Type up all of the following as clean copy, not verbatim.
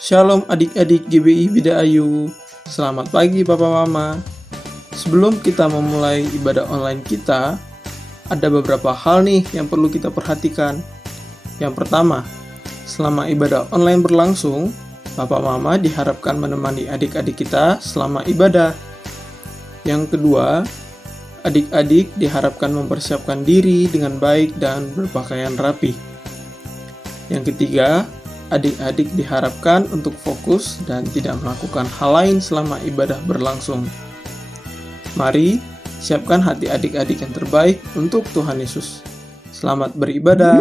Shalom adik-adik GBI Bida Ayu. Selamat pagi Papa Mama. Sebelum kita memulai ibadah online kita, ada beberapa hal nih yang perlu kita perhatikan. Yang pertama, selama ibadah online berlangsung, Papa Mama diharapkan menemani adik-adik kita selama ibadah. Yang kedua, adik-adik diharapkan mempersiapkan diri dengan baik dan berpakaian rapi. Yang ketiga, adik-adik diharapkan untuk fokus dan tidak melakukan hal lain selama ibadah berlangsung. Mari, siapkan hati adik-adik yang terbaik untuk Tuhan Yesus. Selamat beribadah.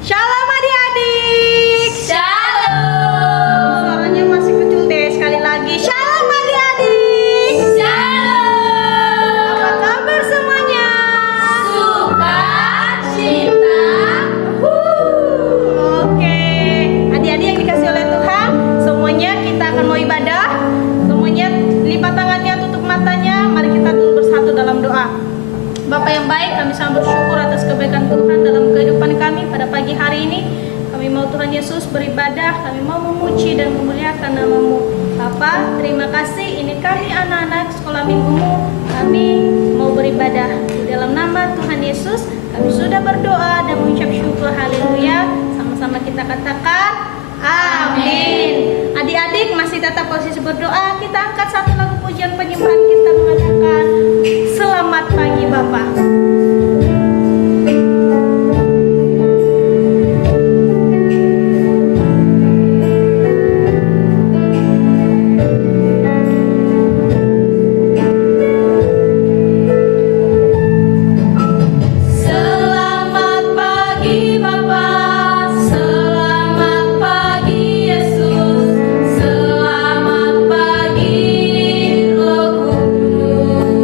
Shalom adik-adik. Shalom. Suaranya masih kecil deh, sekali lagi. Shalom adik-adik. Shalom. Apa kabar semuanya? Sukacita. Oke, adik-adik yang dikasih oleh Tuhan, semuanya kita akan mau ibadah. Semuanya lipat tangannya, tutup matanya. Mari kita dulu bersatu dalam doa. Bapa yang baik, kami sangat bersyukur atas kebaikan Tuhan dalam kehidupan kami pada pagi hari ini. Kami mau Tuhan Yesus beribadah, kami mau memuji dan memuliakan nama-Mu. Bapa, terima kasih, ini kami anak-anak sekolah minggumu, kami mau beribadah. Di dalam nama Tuhan Yesus, kami sudah berdoa dan mengucap syukur, haleluya. Sama-sama kita katakan, amin. Adik-adik masih tetap posisi berdoa, kita angkat satu lagu pujian penyembahan kita mengatakan, selamat pagi Bapak. Selamat pagi Bapa, selamat pagi Yesus, selamat pagi Roh Kudus.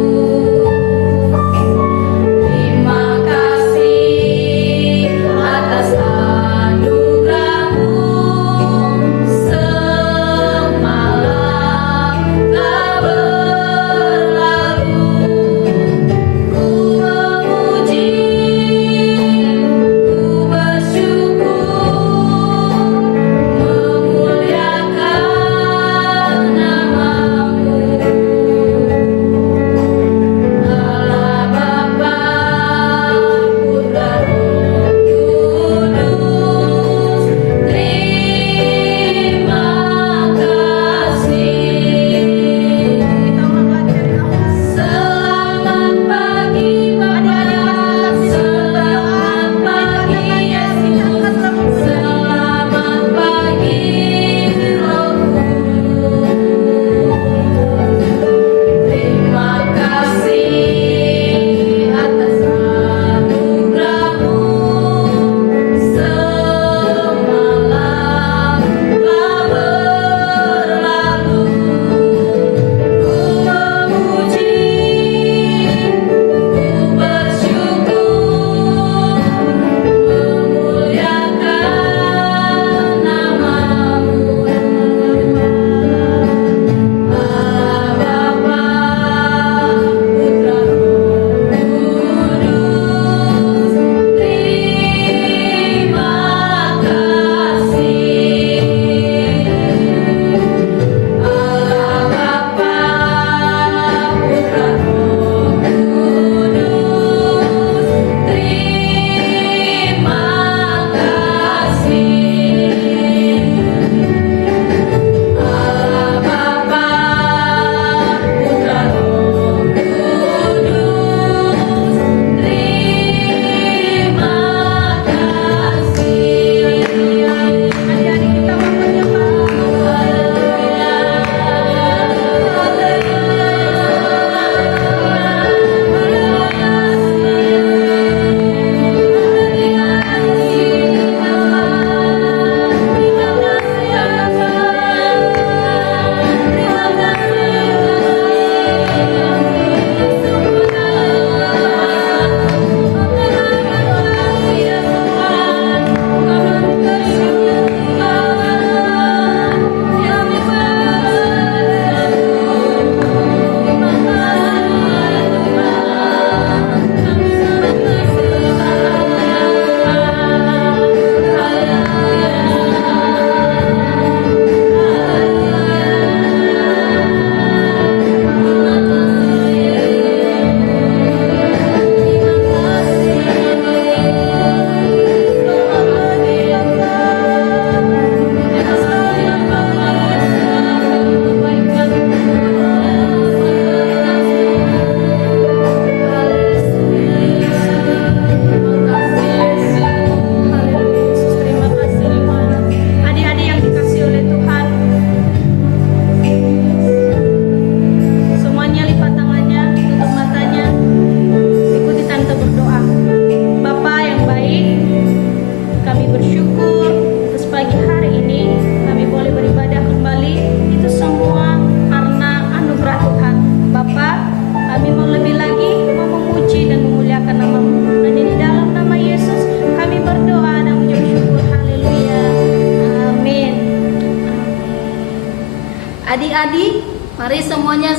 Adik-adik, mari semuanya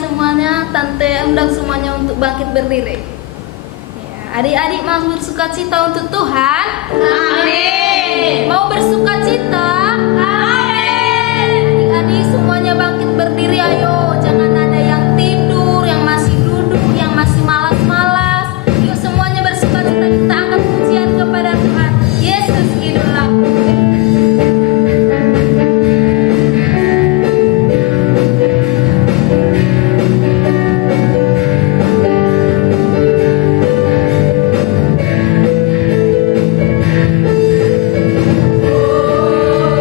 Tante undang semuanya untuk bangkit berdiri. Ya, adik-adik mau bersukacita untuk Tuhan? Amin. Mau bersukacita? Amin. Adik-adik semuanya bangkit berdiri, ayo. Jangan ada yang tidur, yang masih duduk, yang masih malas-malas. Yuk semuanya bersukacita, kita angkat pujian kepada Tuhan. Yesus idolaku. Oh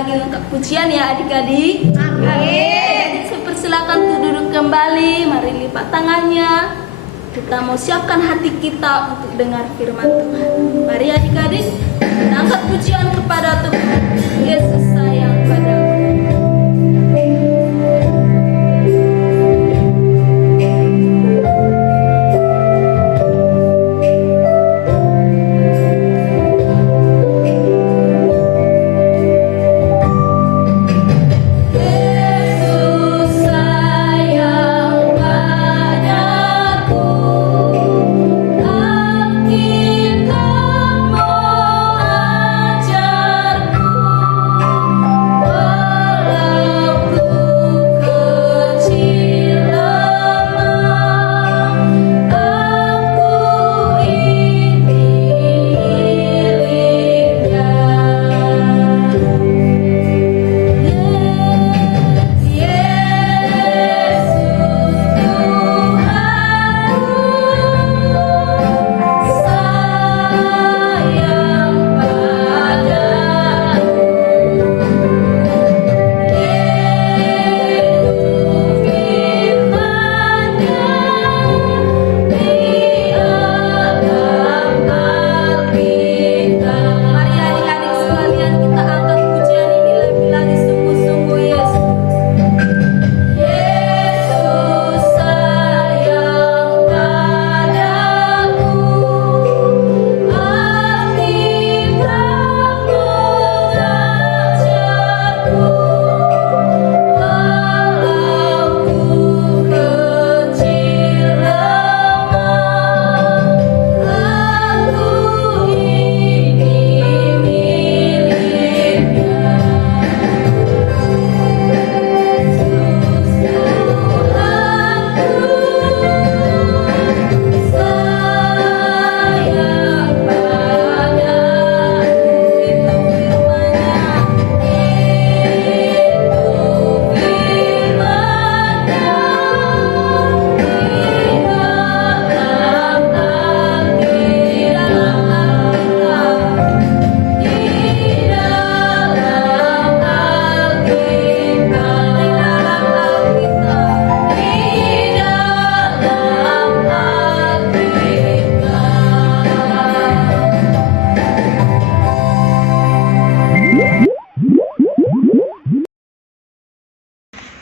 lagi angkat pujian ya adik-adik. Adik-adik saya persilakan untuk duduk kembali. Mari lipat tangannya. Kita mau siapkan hati kita untuk dengar firman Tuhan. Mari adik-adik kita angkat pujian kepada Tuhan. Yesus sayang padaku.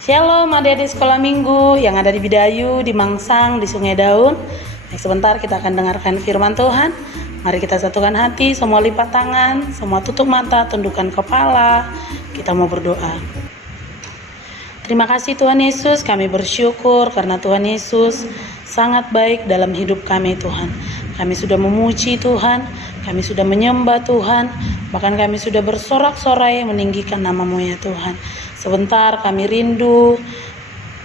Shalom adik-adik sekolah minggu yang ada di Bidayu, di Mangsang, di Sungai Daun. Baik, sebentar kita akan dengarkan firman Tuhan. Mari kita satukan hati, semua lipat tangan, semua tutup mata, tundukkan kepala. Kita mau berdoa. Terima kasih Tuhan Yesus, kami bersyukur karena Tuhan Yesus sangat baik dalam hidup kami Tuhan. Kami sudah memuji Tuhan, kami sudah menyembah Tuhan, bahkan kami sudah bersorak-sorai meninggikan nama-Mu ya Tuhan. Sebentar kami rindu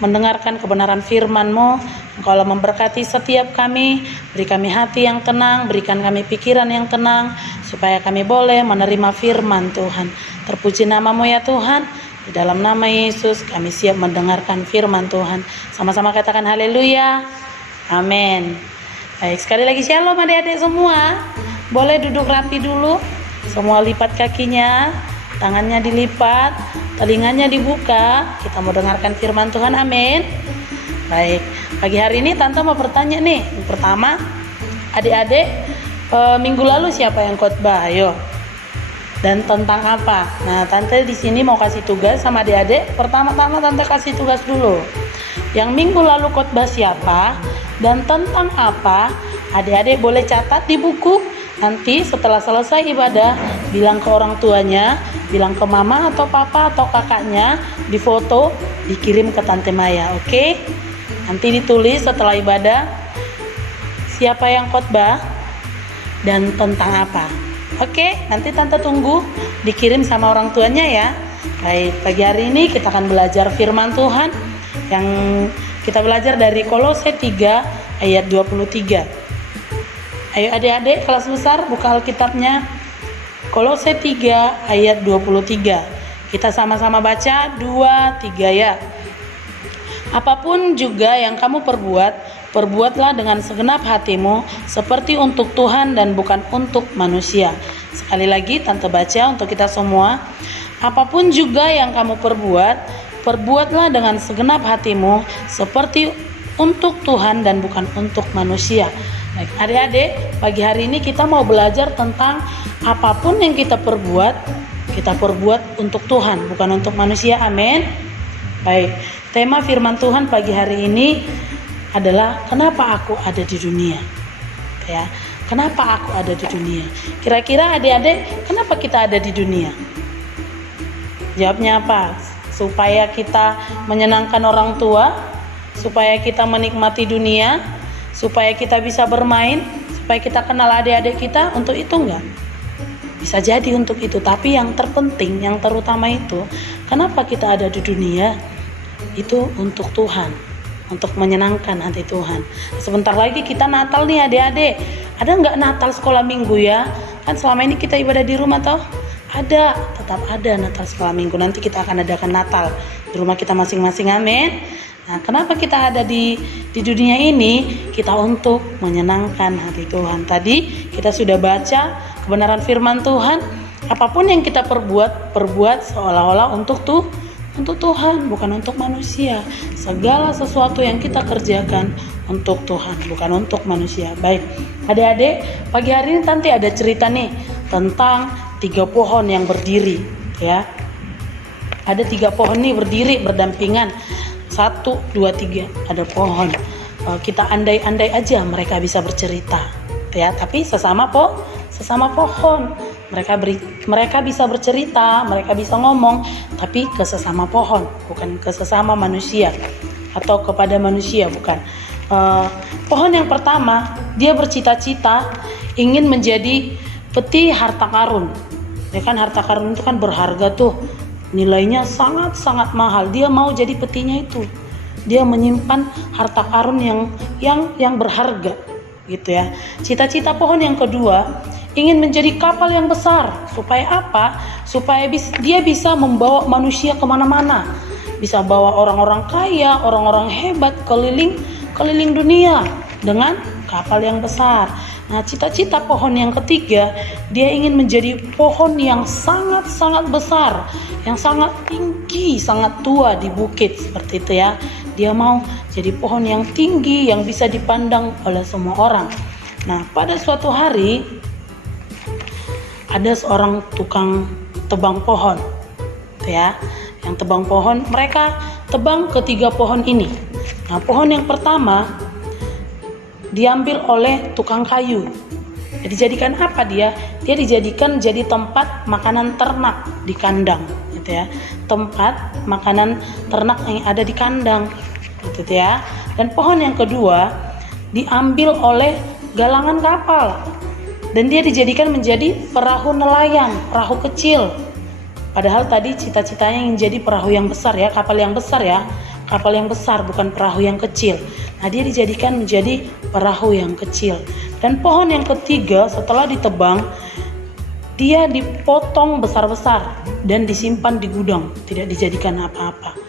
mendengarkan kebenaran firman-Mu. Engkau memberkati setiap kami, beri kami hati yang tenang, berikan kami pikiran yang tenang, supaya kami boleh menerima firman Tuhan. Terpuji nama-Mu ya Tuhan. Di dalam nama Yesus kami siap mendengarkan firman Tuhan. Sama-sama katakan haleluya. Amin. Baik, sekali lagi shalom adik-adik semua. Boleh duduk rapi dulu. Semua lipat kakinya, tangannya dilipat, telinganya dibuka. Kita mau dengarkan firman Tuhan. Amin. Baik, pagi hari ini Tante mau bertanya nih. Yang pertama, adik-adik, minggu lalu siapa yang khotbah? Ayo. Dan tentang apa? Nah, Tante di sini mau kasih tugas sama adik-adik. Pertama-tama Tante kasih tugas dulu. Yang minggu lalu khotbah siapa dan tentang apa? Adik-adik boleh catat di buku. Nanti setelah selesai ibadah, bilang ke orang tuanya, bilang ke mama atau papa atau kakaknya, difoto, dikirim ke Tante Maya, oke? Nanti ditulis setelah ibadah, siapa yang khotbah dan tentang apa. Oke, nanti Tante tunggu dikirim sama orang tuanya ya. Baik, pagi hari ini kita akan belajar firman Tuhan yang kita belajar dari Kolose 3 ayat 23. Ayo adik-adik kelas besar buka Alkitabnya. Kolose 3 ayat 23. Kita sama-sama baca 2-3 ya. Apapun juga yang kamu perbuat, perbuatlah dengan segenap hatimu seperti untuk Tuhan dan bukan untuk manusia. Sekali lagi Tante baca untuk kita semua. apapun juga yang kamu perbuat, perbuatlah dengan segenap hatimu seperti untuk Tuhan dan bukan untuk manusia. Baik, adik-adik, pagi hari ini kita mau belajar tentang apapun yang kita perbuat untuk Tuhan, bukan untuk manusia. Amin. Baik, tema firman Tuhan pagi hari ini adalah kenapa aku ada di dunia. Ya, kenapa aku ada di dunia? Kira-kira adik-adik, kenapa kita ada di dunia? Jawabnya apa? Supaya kita menyenangkan orang tua, supaya kita menikmati dunia, supaya kita bisa bermain, supaya kita kenal adik-adik kita. Untuk itu enggak? Bisa jadi untuk itu, tapi yang terpenting, yang terutama itu, kenapa kita ada di dunia? Itu untuk Tuhan, untuk menyenangkan hati Tuhan. Sebentar lagi kita Natal nih adik-adik. Ada enggak Natal sekolah minggu ya? Kan selama ini kita ibadah di rumah toh? Ada, tetap ada Natal sekolah minggu. Nanti kita akan adakan Natal di rumah kita masing-masing. Amin. Nah, kenapa kita ada di dunia ini? Kita untuk menyenangkan hati Tuhan. Tadi kita sudah baca kebenaran firman Tuhan. Apapun yang kita perbuat seolah-olah untuk Tuhan, bukan untuk manusia. Segala sesuatu yang kita kerjakan untuk Tuhan, bukan untuk manusia. Baik, adik-adik, pagi hari ini nanti ada cerita nih tentang 3 pohon yang berdiri, ya. Ada 3 pohon nih berdiri berdampingan. 1, 2, 3 ada pohon. Kita andai-andai aja mereka bisa bercerita, ya. Tapi sesama pohon. Mereka bisa bercerita, mereka bisa ngomong, tapi ke sesama pohon, bukan ke sesama manusia atau kepada manusia, bukan. Pohon yang pertama, dia bercita-cita ingin menjadi peti harta karun. Ya kan, harta karun itu kan berharga tuh, nilainya sangat-sangat mahal. Dia mau jadi petinya itu. Dia menyimpan harta karun yang berharga, gitu ya. Cita-cita pohon yang kedua, ingin menjadi kapal yang besar. Supaya apa? Supaya dia bisa membawa manusia kemana-mana. Bisa bawa orang-orang kaya, orang-orang hebat keliling dunia dengan kapal yang besar. Nah, cita-cita pohon yang ketiga, dia ingin menjadi pohon yang sangat-sangat besar, yang sangat tinggi, sangat tua di bukit, seperti itu ya. Dia mau jadi pohon yang tinggi, yang bisa dipandang oleh semua orang. Nah, pada suatu hari ada seorang tukang tebang pohon, ya, yang tebang pohon. Mereka tebang ketiga pohon ini. Nah, pohon yang pertama diambil oleh tukang kayu. Dijadikan apa dia? Dia dijadikan jadi tempat makanan ternak di kandang, gitu ya. Tempat makanan ternak yang ada di kandang, gitu ya. Dan pohon yang kedua diambil oleh galangan kapal. Dan dia dijadikan menjadi perahu nelayan, perahu kecil. Padahal tadi cita-citanya ingin jadi perahu yang besar ya, kapal yang besar ya. Kapal yang besar, bukan perahu yang kecil. Nah, dia dijadikan menjadi perahu yang kecil. Dan pohon yang ketiga setelah ditebang, dia dipotong besar-besar dan disimpan di gudang, tidak dijadikan apa-apa.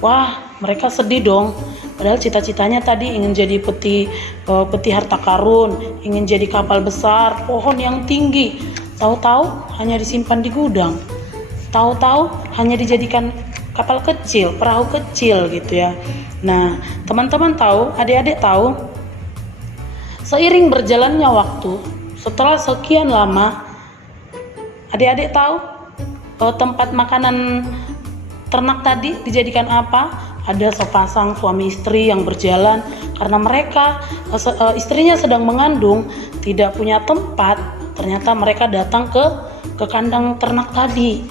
Wah, mereka sedih dong. Padahal cita-citanya tadi ingin jadi peti harta karun, ingin jadi kapal besar, pohon yang tinggi. Tahu-tahu hanya disimpan di gudang. Tahu-tahu hanya dijadikan kapal kecil, perahu kecil, gitu ya. Nah, teman-teman tahu, adik-adik tahu, seiring berjalannya waktu, setelah sekian lama, adik-adik tahu tempat makanan ternak tadi dijadikan apa? Ada sepasang suami istri yang berjalan karena mereka istrinya sedang mengandung, tidak punya tempat. Ternyata mereka datang ke kandang ternak tadi.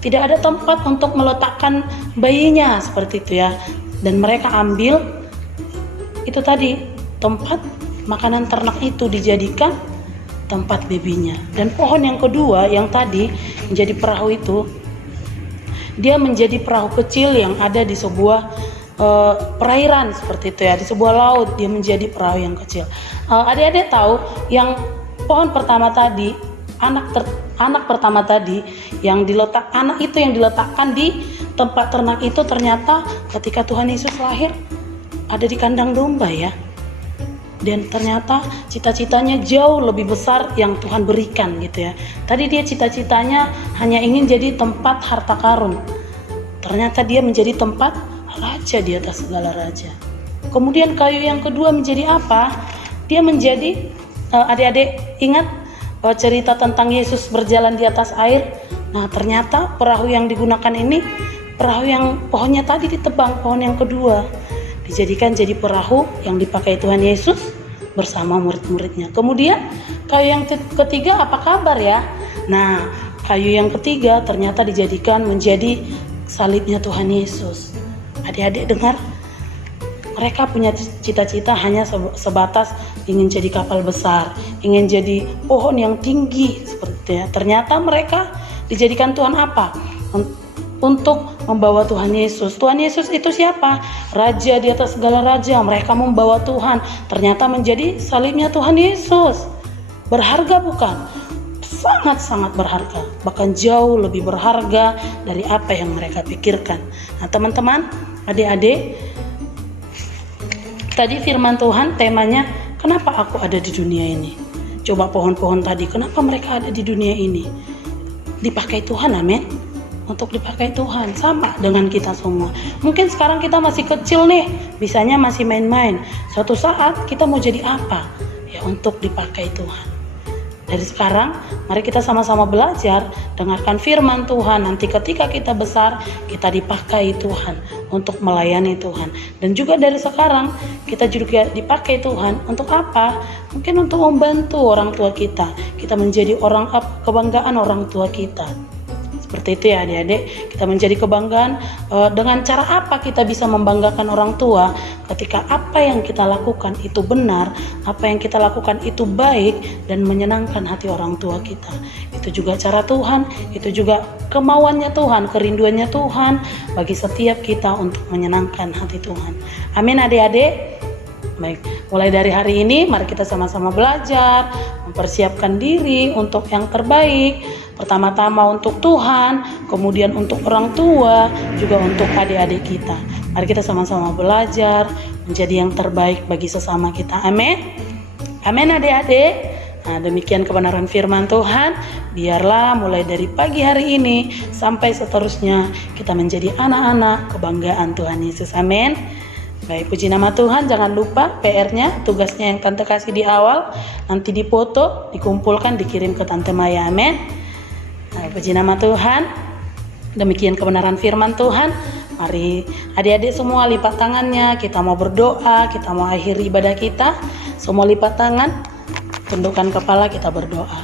Tidak ada tempat untuk meletakkan bayinya, seperti itu ya. Dan mereka ambil itu tadi, tempat makanan ternak itu dijadikan tempat babynya. Dan pohon yang kedua yang tadi menjadi perahu itu, dia menjadi perahu kecil yang ada di sebuah perairan, seperti itu ya, di sebuah laut. Dia menjadi perahu yang kecil. Adik-adik tahu yang pohon pertama tadi, anak pertama tadi anak itu yang diletakkan di tempat ternak itu, ternyata ketika Tuhan Yesus lahir ada di kandang domba ya. dan ternyata cita-citanya jauh lebih besar yang Tuhan berikan gitu ya. Tadi dia cita-citanya hanya ingin jadi tempat harta karun, ternyata dia menjadi tempat raja di atas segala raja. Kemudian kayu yang kedua menjadi apa? Dia menjadi, adik-adik ingat cerita tentang Yesus berjalan di atas air. Nah ternyata perahu yang digunakan ini, perahu yang pohonnya tadi ditebang, pohon yang kedua dijadikan jadi perahu yang dipakai Tuhan Yesus bersama murid-muridnya. Kemudian kayu yang ketiga apa kabar ya? Nah kayu yang ketiga ternyata dijadikan menjadi salibnya Tuhan Yesus. Adik-adik dengar, mereka punya cita-cita hanya sebatas ingin jadi kapal besar, ingin jadi pohon yang tinggi seperti itu. Ternyata mereka dijadikan Tuhan apa? Untuk membawa Tuhan Yesus. Tuhan Yesus itu siapa? Raja di atas segala raja. Mereka membawa Tuhan, ternyata menjadi salibnya Tuhan Yesus. Berharga bukan? Sangat-sangat berharga, bahkan jauh lebih berharga dari apa yang mereka pikirkan. Nah teman-teman, adik-adik, tadi firman Tuhan temanya, kenapa aku ada di dunia ini? Coba pohon-pohon tadi, kenapa mereka ada di dunia ini? Dipakai Tuhan, amin. Untuk dipakai Tuhan, sama dengan kita semua. Mungkin sekarang kita masih kecil nih, bisanya masih main-main. Suatu saat kita mau jadi apa? Ya untuk dipakai Tuhan. Dari sekarang, mari kita sama-sama belajar, dengarkan firman Tuhan. Nanti ketika kita besar, kita dipakai Tuhan untuk melayani Tuhan. Dan juga dari sekarang, kita juga dipakai Tuhan untuk apa? Mungkin untuk membantu orang tua kita. Kita menjadi kebanggaan orang tua kita. Seperti itu ya adik-adik, kita menjadi kebanggaan. Dengan cara apa kita bisa membanggakan orang tua? Ketika apa yang kita lakukan itu benar, apa yang kita lakukan itu baik dan menyenangkan hati orang tua kita. Itu juga cara Tuhan, itu juga kemauannya Tuhan, kerinduannya Tuhan bagi setiap kita untuk menyenangkan hati Tuhan. Amin adik-adik. Baik, mulai dari hari ini mari kita sama-sama belajar, mempersiapkan diri untuk yang terbaik. Pertama-tama untuk Tuhan, kemudian untuk orang tua, juga untuk adik-adik kita. Mari kita sama-sama belajar menjadi yang terbaik bagi sesama kita. Amin. Amin adik-adik. Nah, demikian kebenaran firman Tuhan. Biarlah mulai dari pagi hari ini sampai seterusnya kita menjadi anak-anak kebanggaan Tuhan Yesus. Amin. Baik, puji nama Tuhan. Jangan lupa PR-nya, tugasnya yang Tante kasih di awal, nanti difoto, dikumpulkan, dikirim ke Tante Maya. Amin. Nah, puji nama Tuhan. Demikian kebenaran firman Tuhan. Mari adik-adik semua lipat tangannya. Kita mau berdoa, kita mau akhiri ibadah kita. Semua lipat tangan, tundukkan kepala, kita berdoa.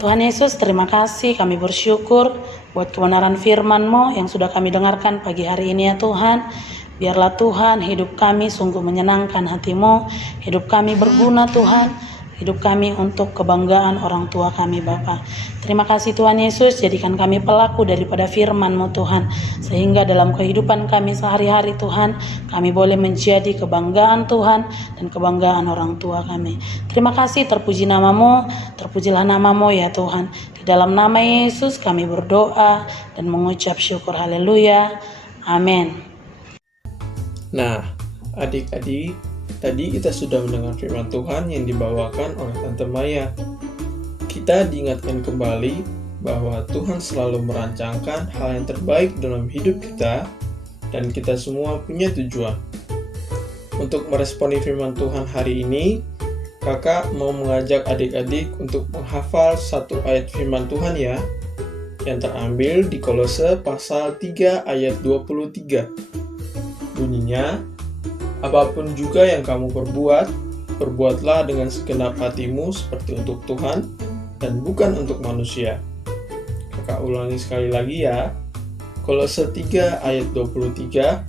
Tuhan Yesus, terima kasih, kami bersyukur buat kebenaran firman-Mu yang sudah kami dengarkan pagi hari ini ya Tuhan. Biarlah Tuhan hidup kami sungguh menyenangkan hati-Mu, hidup kami berguna Tuhan, hidup kami untuk kebanggaan orang tua kami Bapa. Terima kasih Tuhan Yesus, jadikan kami pelaku daripada firman-Mu Tuhan, sehingga dalam kehidupan kami sehari-hari Tuhan, kami boleh menjadi kebanggaan Tuhan dan kebanggaan orang tua kami. Terima kasih, terpuji nama-Mu, terpujilah nama-Mu ya Tuhan. Di dalam nama Yesus kami berdoa dan mengucap syukur, haleluya, amin. Nah, adik-adik, tadi kita sudah mendengar firman Tuhan yang dibawakan oleh Tante Maya. Kita diingatkan kembali bahwa Tuhan selalu merancangkan hal yang terbaik dalam hidup kita dan kita semua punya tujuan. Untuk meresponi firman Tuhan hari ini, kakak mau mengajak adik-adik untuk menghafal satu ayat firman Tuhan ya, yang terambil di Kolose pasal 3 ayat 23. Bunyinya, apapun juga yang kamu perbuat, perbuatlah dengan segenap hatimu seperti untuk Tuhan dan bukan untuk manusia. Kakak ulangi sekali lagi ya. Kolose 3 ayat 23.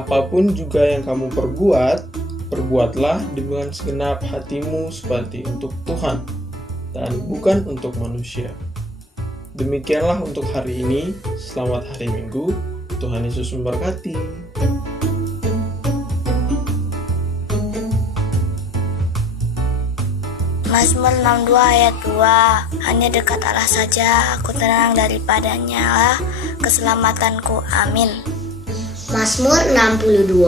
Apapun juga yang kamu perbuat, perbuatlah dengan segenap hatimu seperti untuk Tuhan dan bukan untuk manusia. Demikianlah untuk hari ini. Selamat hari Minggu. Tuhan Yesus memberkati. Mazmur 62 ayat 2. Hanya dekat Allah saja aku tenang, daripadanya lah keselamatanku. Amin. Mazmur 62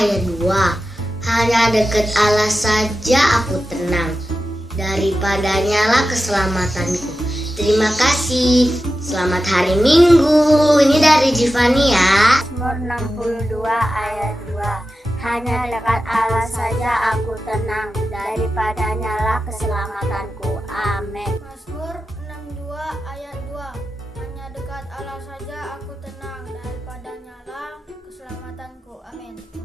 ayat 2. Hanya dekat Allah saja aku tenang, daripadanya lah keselamatanku. Terima kasih. Selamat hari Minggu. Ini dari Jivani ya. Mazmur 62 ayat 2. Hanya dekat Allah saja aku tenang, daripadanya lah keselamatanku. Amin. Mazmur 62 ayat 2. Hanya dekat Allah saja aku tenang, daripadanya lah keselamatanku. Amin.